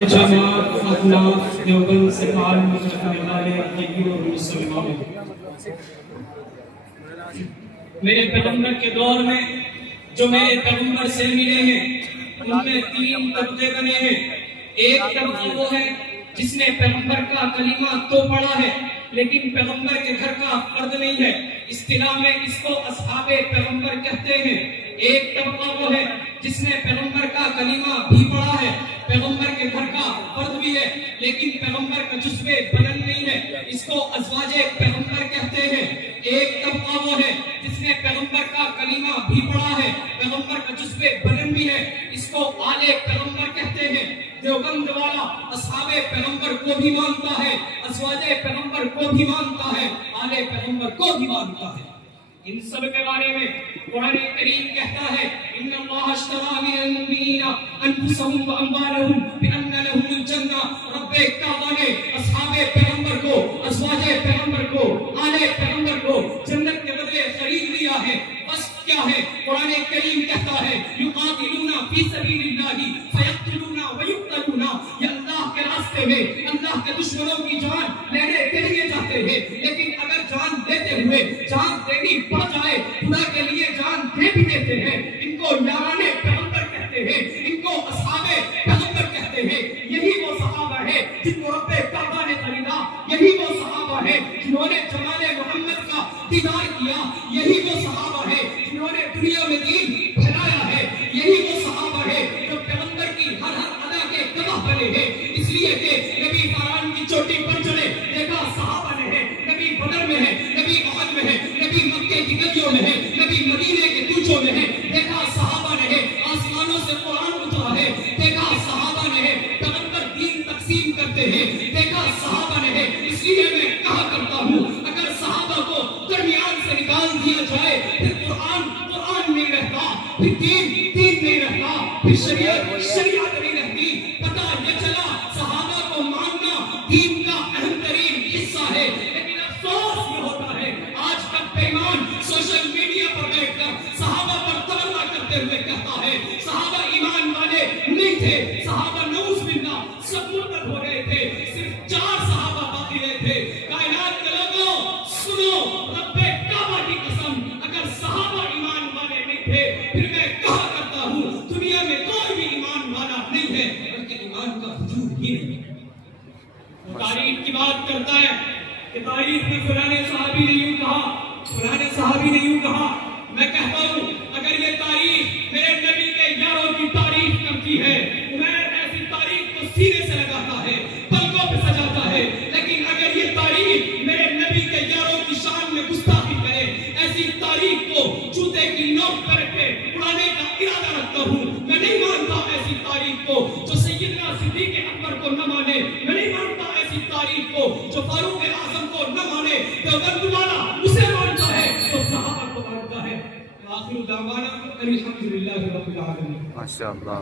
जमात अपना देवबंद से ताल्लुक़ रखने वाले मुसलमानों, मेरे पैगंबर के दौर में जो मेरे पैगंबर से मिले हैं उनमें तीन तबके बने हैं। एक तबका वो है जिसने पैगंबर का कलीमा तो पढ़ा है लेकिन पैगंबर के घर का फर्द नहीं है, इस्तिलाह में इसको असहाबे पैगंबर कहते हैं। एक तबका वो है जिसने पैगंबर का कलीमा भी पढ़ा है, पैगंबर के घर का फर्द भी है लेकिन पैगंबर का जुज़्वे बदन नहीं है, इसको अज़वाजे पैगंबर कहते हैं। एक तबका वो है जिसने पैगंबर का कलीमा भी पढ़ा है, पैगंबर का जुज़्वे बदन भी है, इसको आले पैगंबर कहते हैं। देवबंद वाला असहाबे पैगंबर को भी मानता है, अज़वाजे पैगंबर को भी मानता है, आले पैगंबर को भी मानता है। इन सब के बारे में कुरान करीम कहता है इन्नल्लाह अश्तरा मिनल मुमिनीना अनफुसहुम व अम्वालहुम बिअन्ना लहुमुल जन्नह। रब्बे काबा ने असहाबे पैगंबर को, अज़वाजे पैगंबर को, आले पैगंबर को जन्नत के बदले खरीद लिया है। बस क्या है, कुरान करीम कहता है युकातिलूना फी सबीलिल्लाहि फयक्तुलूना व युक्तलूना, ये अल्लाह के रास्ते में अल्लाह के दुश्मनों की जान लेने के लिए जाते हैं, लेकिन अगर जान देते हुए जान देनी पड़ जाए खुदा के लिए जान दे भी देते हैं। इनको याराने पैगंबर कहते हैं, इनको असहाबे पैगंबर कहते हैं। यही वो सहाबा है जिनको रब्बे काबा ने खरीदा, यही वो सहाबा है जिन्होंने जमाने मोहम्मद का दीदार किया, यही वो सहाबा है जिन्होंने दुनिया में दीन फैलाया है, यही वो सहाबा है जो पैगंबर की हर हर अदा के गवाह बने हैं। इसलिए कि नबी फरान की चोटी पर चले देखा सहाबा ने है, नबी बदर में है, नबी उहद में है, नबी मक्के की गलियों में है, नबी मदीने के कूचों में है, देखा सहाबा ने है, आसमानों से कुरान उतरा है, देखा सहाबा ने है, पैगंबर दीन तकसीम करते हैं, देखा सहाबा ने है। इसलिए मैं कहा करता हूँ अगर सहाबा को दरमियान से निकाल दिया जाए फिर कुरान कुरान नहीं रहता, फिर दीन दीन नहीं रहता, फिर शरीयत शरीयत नहीं रहती। पता ये चला सहाबा को मानना दीन का अहम तरीन हिस्सा है, लेकिन अफसोस ये होता है आज तक बेईमान सोशल मीडिया पर बैठकर सहाबा पर तमन्ना करते हुए कहता है सहाबा ईमान वाले नहीं थे, सहाबा नऊज़ बिल्लाह सब मुर्तद हो गए थे, सिर्फ 4 सहाबा बाकी रहे थे। कायनात के लोगों सुनो, रब्बे काबा की कसम, अगर सहाबा ईमान वाले नहीं थे फिर मैं कहा करता हूँ दुनिया में कोई भी ईमान वाला नहीं है, बल्कि ईमान का वजूद ही नहीं है। तारीख की बात करता है कि तारीख में फलाने सहाबी ने यूं कहा, फलाने सहाबी ने यूं कहा। मैं कहता हूँ अगर ये तारीख मेरे नबी के यारों की तारीफ करती है, उमर ऐसी तारीख को सीने से लगाता है, पलकों पे सजाता है, लेकिन अगर ये तारीख मेरे नबी के यारों की शान में गुस्ताखी करे, ऐसी तारीख को जूते की नोक पर रखे उड़ाने का इरादा रखता हूँ। मैं नहीं मानता ऐसी तारीख को जो सैयदना सिद्दीक़ अकबर को न माने, मैं नहीं मानता ऐसी तारीख को जो फारूक आज़म को न माने। देवबंद वाला उसे मानता है तो सहाबा को मानता है। आखिर दावाना अल्हम्दुलिल्लाहि रब्बिल आलमीन। माशाअल्लाह।